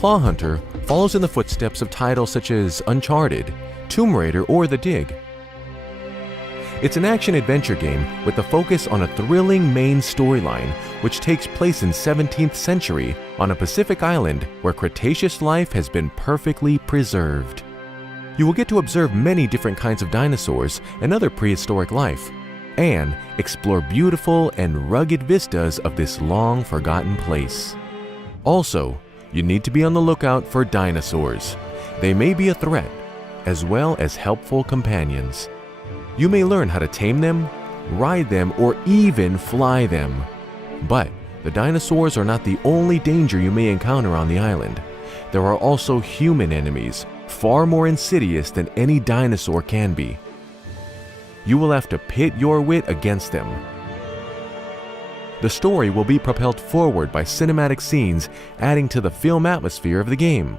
Claw Hunter follows in the footsteps of titles such as Uncharted, Tomb Raider, or The Dig. It's an action-adventure game with a focus on a thrilling main storyline which takes place in 17th century on a Pacific island where Cretaceous life has been perfectly preserved. You will get to observe many different kinds of dinosaurs and other prehistoric life, and explore beautiful and rugged vistas of this long-forgotten place. Also, you need to be on the lookout for dinosaurs. They may be a threat, as well as helpful companions. You may learn how to tame them, ride them, or even fly them. But the dinosaurs are not the only danger you may encounter on the island. There are also human enemies, far more insidious than any dinosaur can be. You will have to pit your wit against them. The story will be propelled forward by cinematic scenes, adding to the film atmosphere of the game.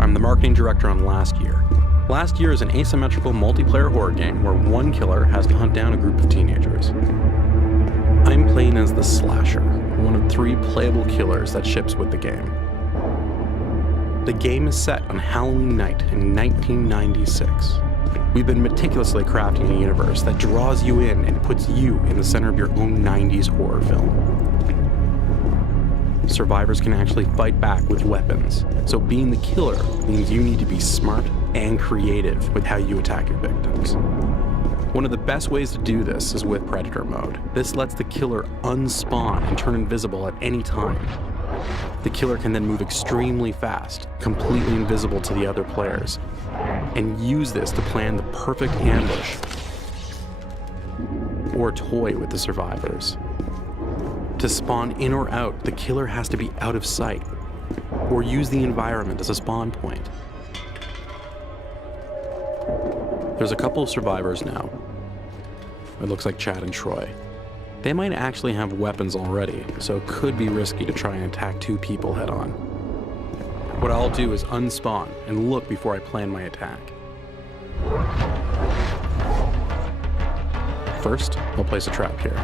I'm the marketing director on Last Year. Last Year is an asymmetrical multiplayer horror game where one killer has to hunt down a group of teenagers. I'm playing as the Slasher, one of 3 playable killers that ships with the game. The game is set on Halloween night in 1996. We've been meticulously crafting a universe that draws you in and puts you in the center of your own 90s horror film. Survivors can actually fight back with weapons, so being the killer means you need to be smart and creative with how you attack your victims. One of the best ways to do this is with Predator mode. This lets the killer unspawn and turn invisible at any time. The killer can then move extremely fast, completely invisible to the other players, and use this to plan the perfect ambush or toy with the survivors. To spawn in or out, the killer has to be out of sight, or use the environment as a spawn point. There's a couple of survivors now. It looks like Chad and Troy. They might actually have weapons already, so it could be risky to try and attack 2 people head on. What I'll do is unspawn and look before I plan my attack. First, I'll place a trap here.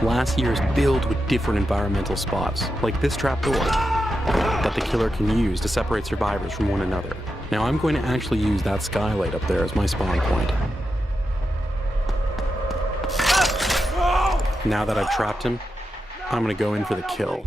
Last Year is filled with different environmental spots, like this trapdoor, that the killer can use to separate survivors from one another. Now I'm going to actually use that skylight up there as my spawn point. Now that I've trapped him, I'm going to go in for the kill.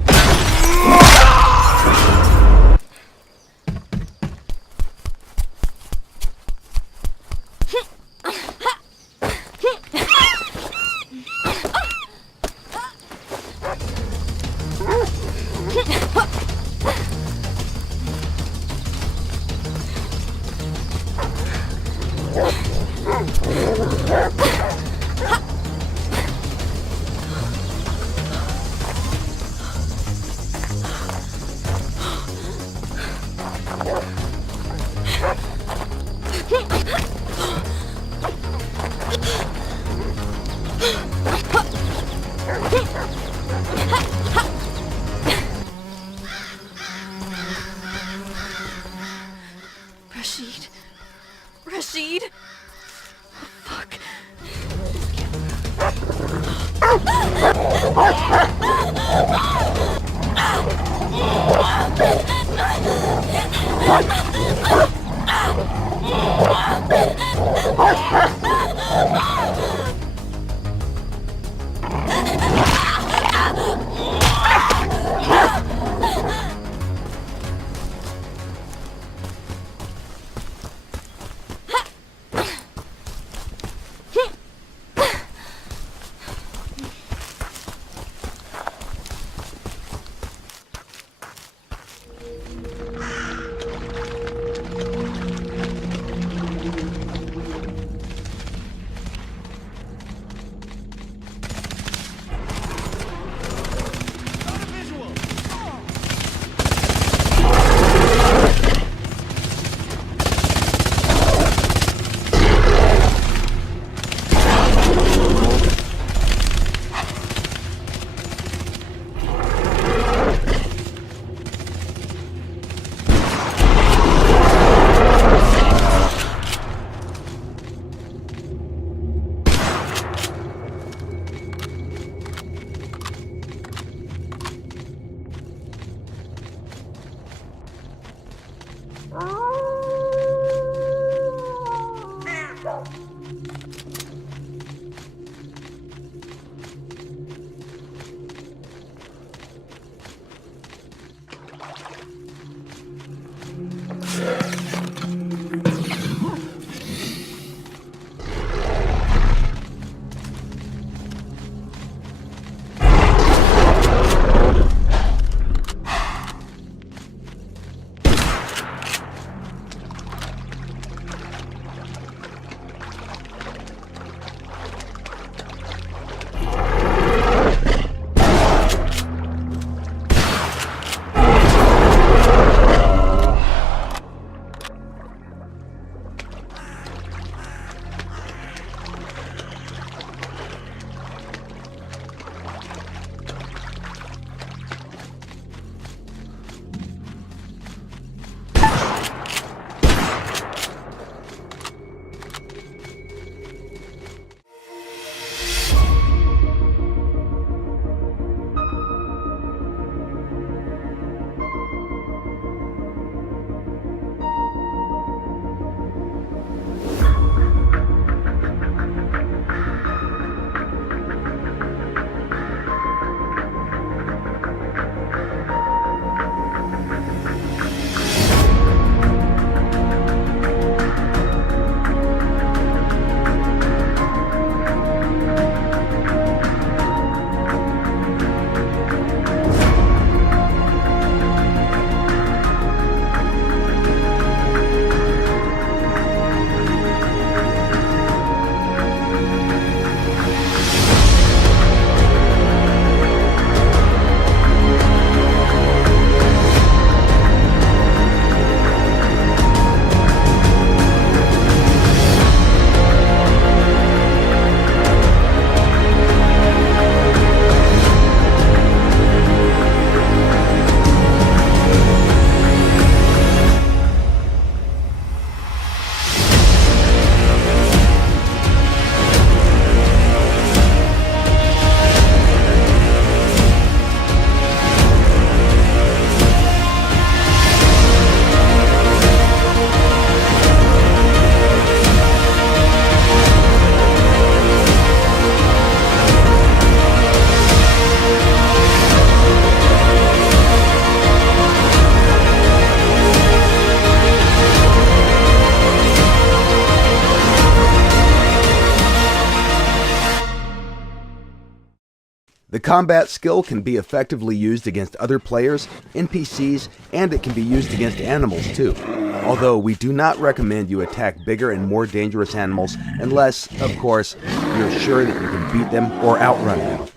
The combat skill can be effectively used against other players, NPCs, and it can be used against animals too. Although we do not recommend you attack bigger and more dangerous animals unless, of course, you're sure that you can beat them or outrun them.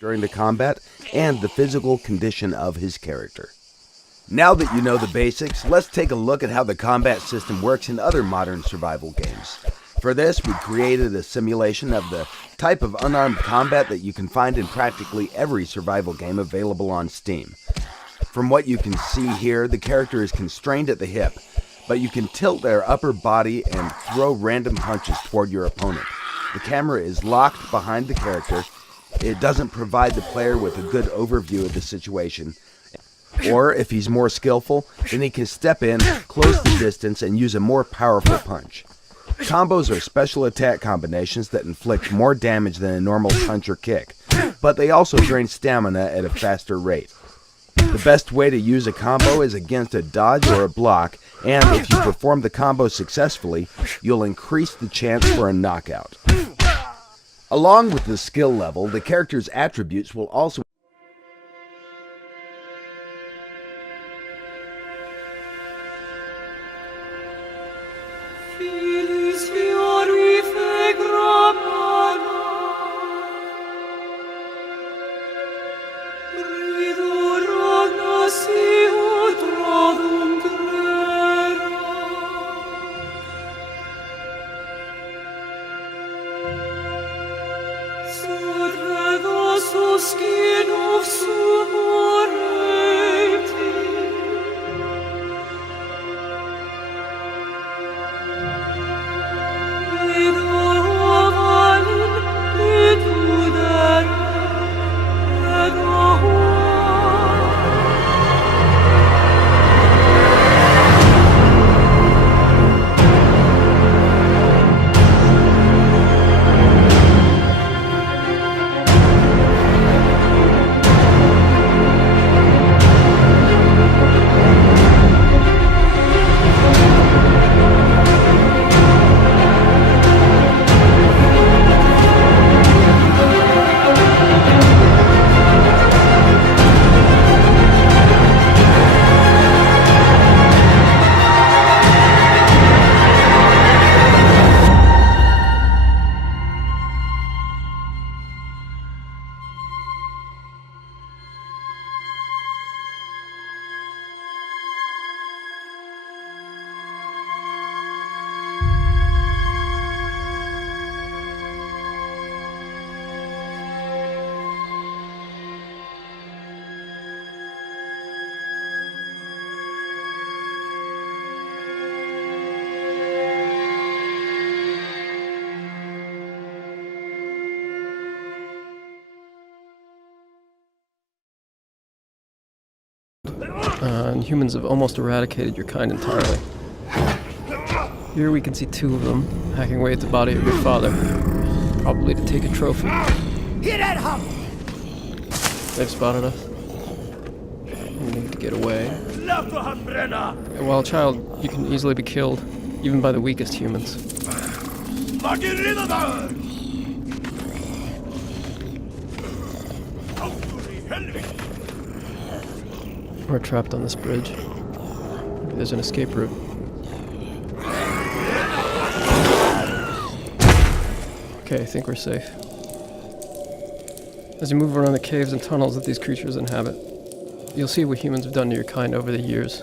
During the combat and the physical condition of his character. Now that you know the basics, let's take a look at how the combat system works in other modern survival games. For this, we created a simulation of the type of unarmed combat that you can find in practically every survival game available on Steam. From what you can see here, the character is constrained at the hip, but you can tilt their upper body and throw random punches toward your opponent. The camera is locked behind the character. it doesn't provide the player with a good overview of the situation. Or, if he's more skillful, then he can step in, close the distance, and use a more powerful punch. Combos are special attack combinations that inflict more damage than a normal punch or kick, but they also drain stamina at a faster rate. The best way to use a combo is against a dodge or a block, and if you perform the combo successfully, you'll increase the chance for a knockout. Along with the skill level, the character's attributes will also and humans have almost eradicated your kind entirely. Here we can see two of them hacking away at the body of your father, probably to take a trophy. They've spotted us. We need to get away. And while a child, you can easily be killed, even by the weakest humans. We're trapped on this bridge. Maybe there's an escape route. Okay, I think we're safe. As you move around the caves and tunnels that these creatures inhabit, you'll see what humans have done to your kind over the years.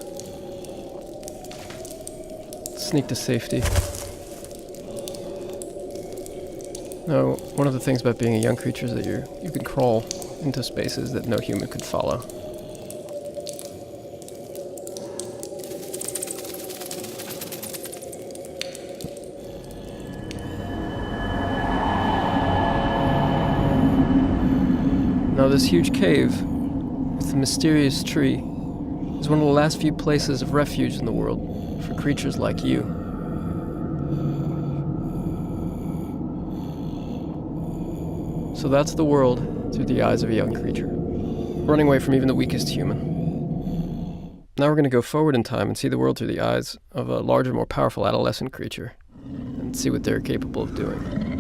Sneak to safety. Now, one of the things about being a young creature is that you can crawl into spaces that no human could follow. Now, this huge cave with the mysterious tree is one of the last few places of refuge in the world for creatures like you. So that's the world through the eyes of a young creature, running away from even the weakest human. Now we're going to go forward in time and see the world through the eyes of a larger, more powerful adolescent creature, and see what they're capable of doing.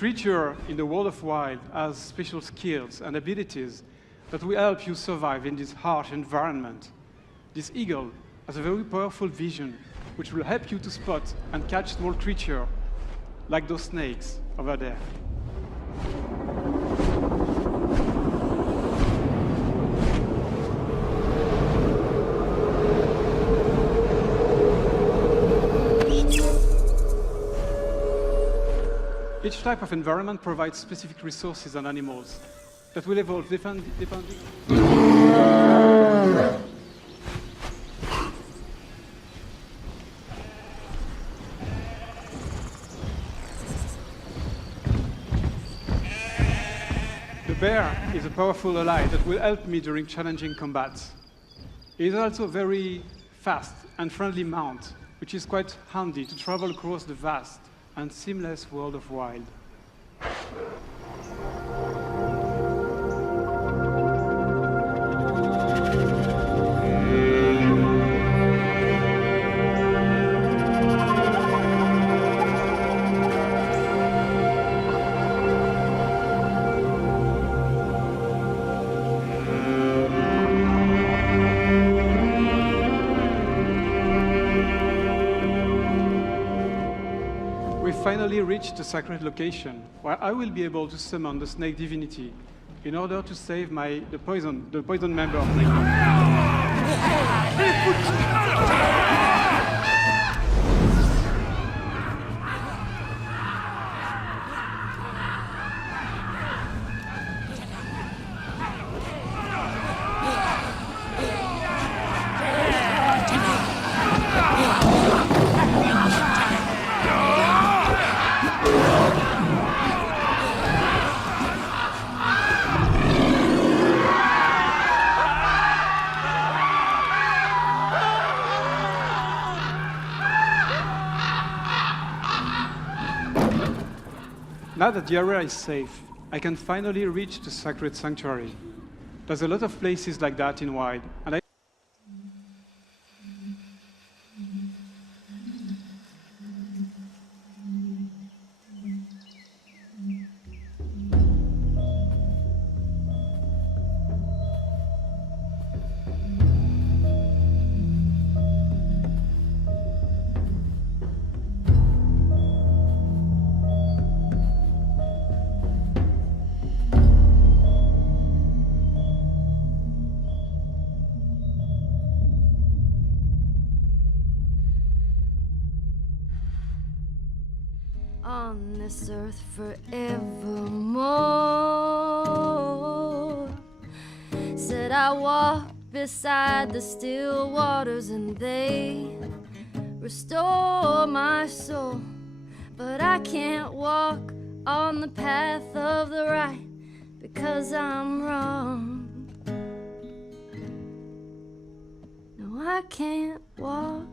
creature in the world of wild has special skills and abilities that will help you survive in this harsh environment. This eagle has a very powerful vision, which will help you to spot and catch small creatures, like those snakes over there. Each type of environment provides specific resources and animals that will evolve depending. The bear is a powerful ally that will help me during challenging combats. It is also a very fast and friendly mount, which is quite handy to travel across the vast and seamless world of wild. We finally reached the sacred location, where I will be able to summon the snake divinity in order to save the poison member of the Now that the area is safe, I can finally reach the sacred sanctuary. There's a lot of places like that in Wild, and I on this earth forevermore. Said I walk beside the still waters and they restore my soul. But I can't walk on the path of the right because I'm wrong. No, I can't walk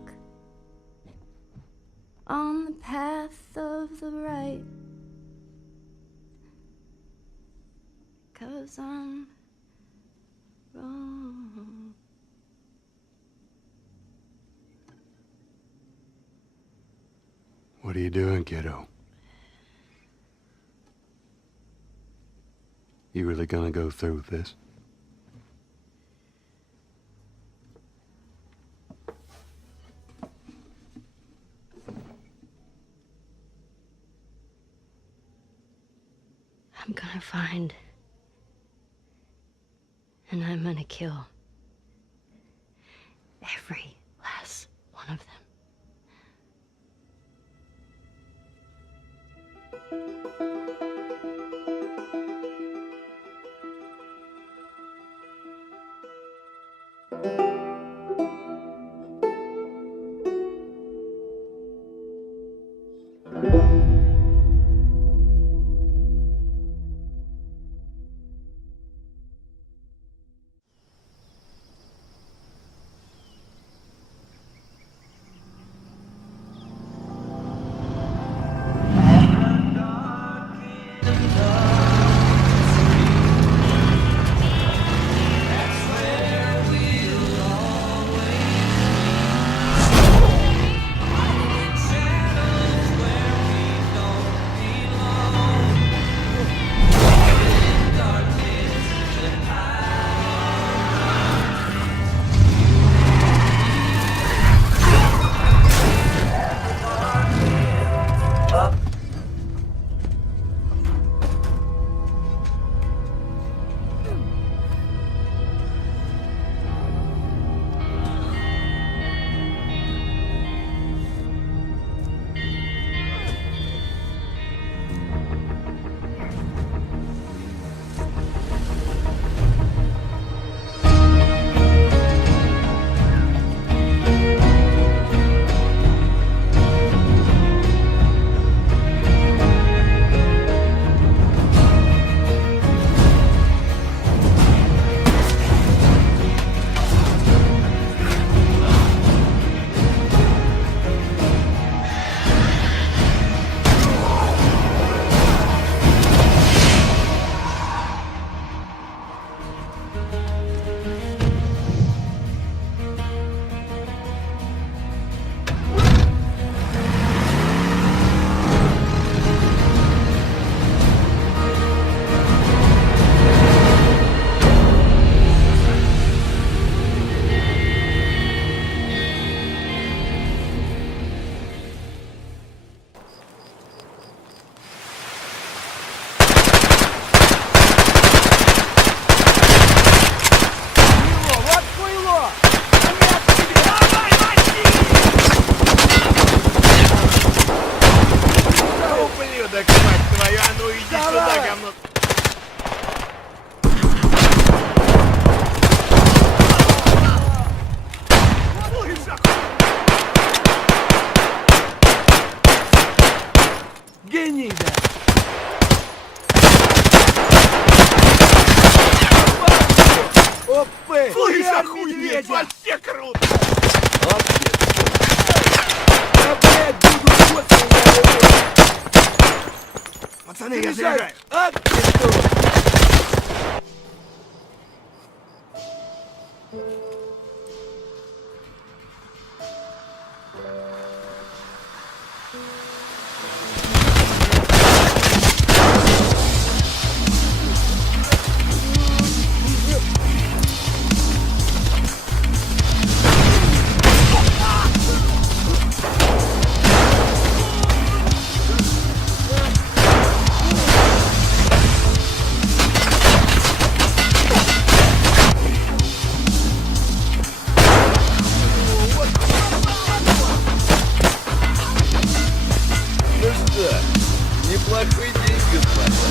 on the path of the right, 'cause I'm wrong. What are you doing, kiddo? You really gonna go through with this? I'm gonna find, and I'm gonna kill every last one of them. inside! Неплохой день, господа.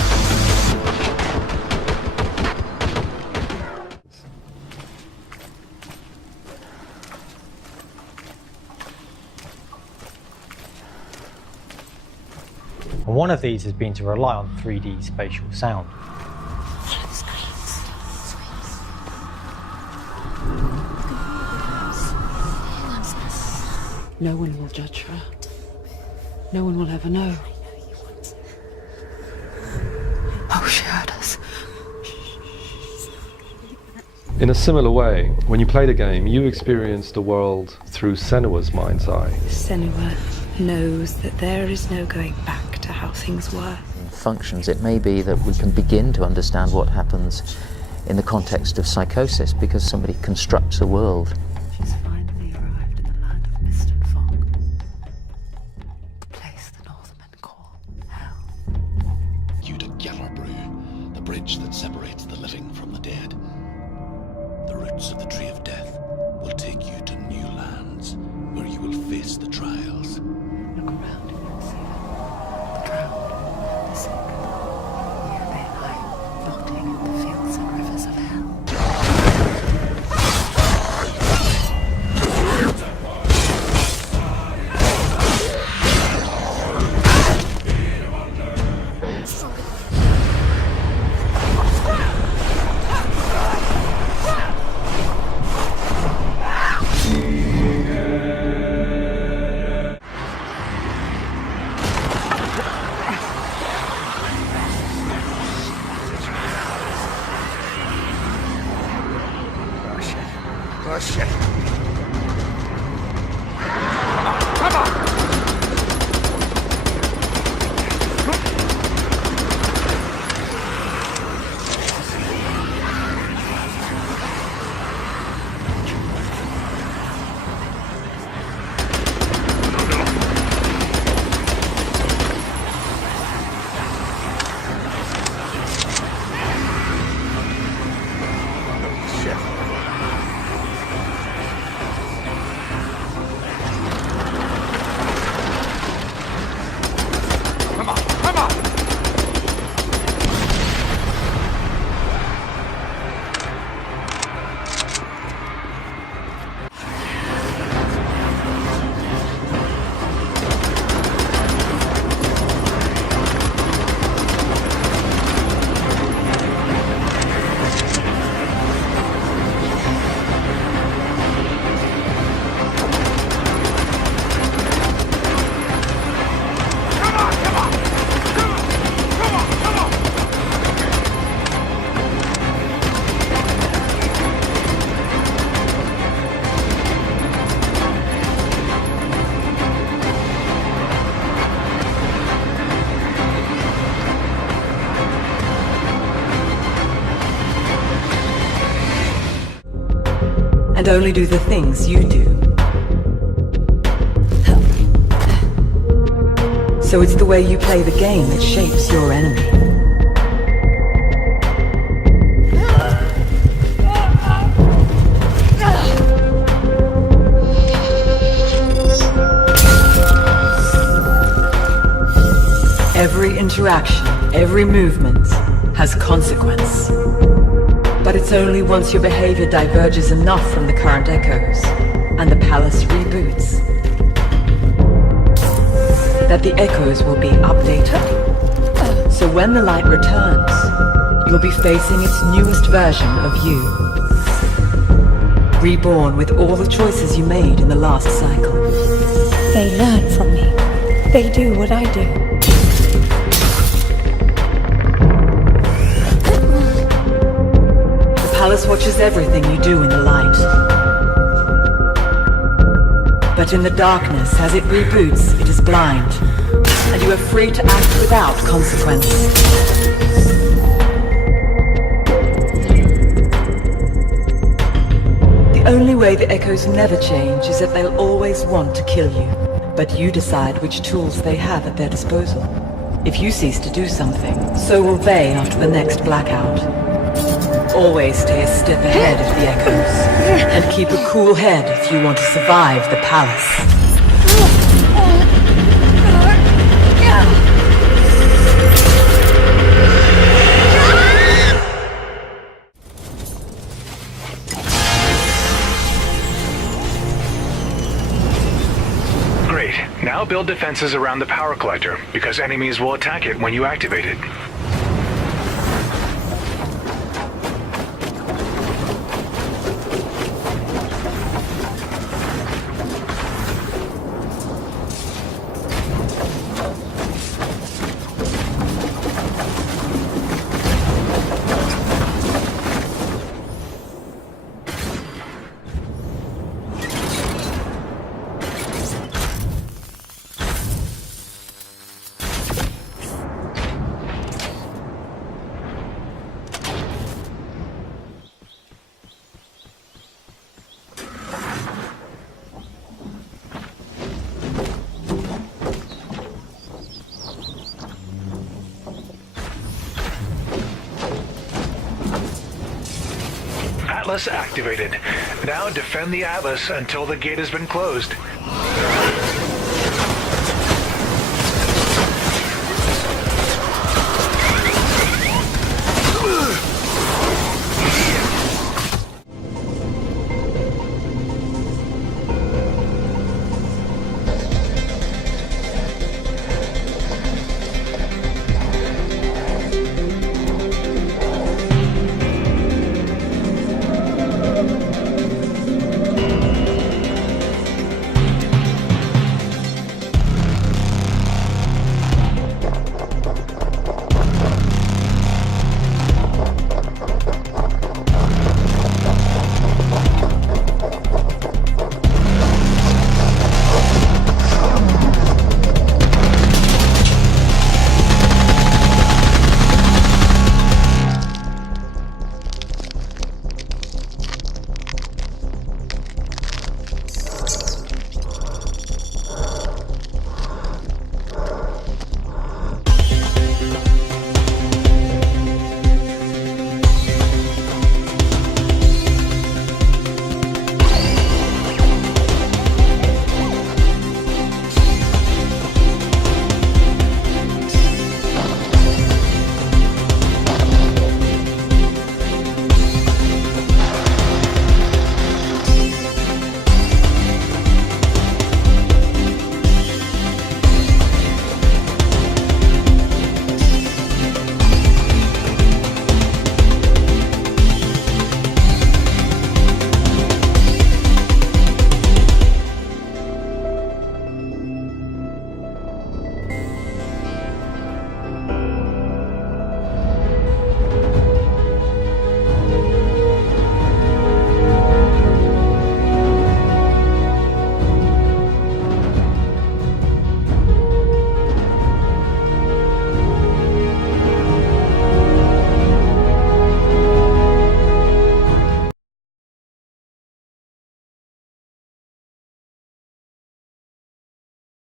And one of these has been to rely on 3D spatial sound. No one will judge her. No one will ever know. Oh, she heard us. In a similar way, when you play the game, you experience the world through Senua's mind's eye. Senua knows that there is no going back to how things were. Functions, it may be that we can begin to understand what happens in the context of psychosis because somebody constructs a world. She's finally arrived in the land of mist and fog. The place the Northmen call hell. Yudagyalarbrü, the bridge that separates the living from the dead. The roots of the tree of death will take you to new lands where you will face the trials. Look around and you'll see them. The drowned, the sick. Here they lie, floating in the fields and rivers of hell. Oh, shit. And only do the things you do. So it's the way you play the game that shapes your enemy. Every interaction, every movement has consequence. But it's only once your behavior diverges enough from the current echoes, and the palace reboots, that the echoes will be updated. So when the light returns, you'll be facing its newest version of you. Reborn with all the choices you made in the last cycle. They learn from me. They do what I do. palace watches everything you do in the light. But in the darkness, as it reboots, it is blind. And you are free to act without consequence. The only way the Echoes never change is that they'll always want to kill you. But you decide which tools they have at their disposal. If you cease to do something, so will they after the next blackout. Always stay a step ahead of the Echoes, and keep a cool head if you want to survive the palace. Great. Now build defenses around the power collector, because enemies will attack it when you activate it. Atlas activated. Now defend the Atlas until the gate has been closed.